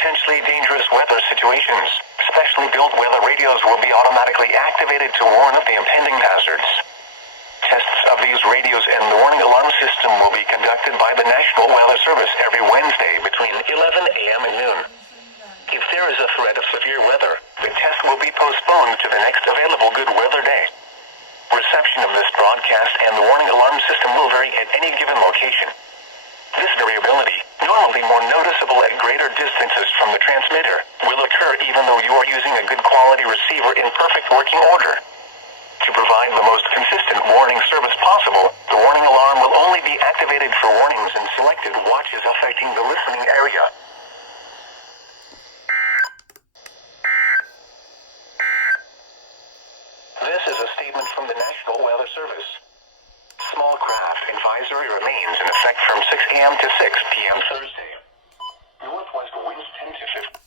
Potentially dangerous weather situations, specially built weather radios will be automatically activated to warn of the impending hazards. Tests of these radios and the warning alarm system will be conducted by the National Weather Service every Wednesday between 11 a.m. and noon. If there is a threat of severe weather, the test will be postponed to the next available good weather day. Reception of this broadcast and the warning alarm system will vary at any given location. This variability, normally more noticeable at greater distances from the transmitter, will occur even though you are using a good quality receiver in perfect working order. To provide the most consistent warning service possible, the warning alarm will only be activated for warnings in selected watches affecting the listening area. This is a statement from the National Weather Service. Small craft advisory remains in effect from 6 a.m. to 6 p.m. Thursday. Northwest winds 10 to 15.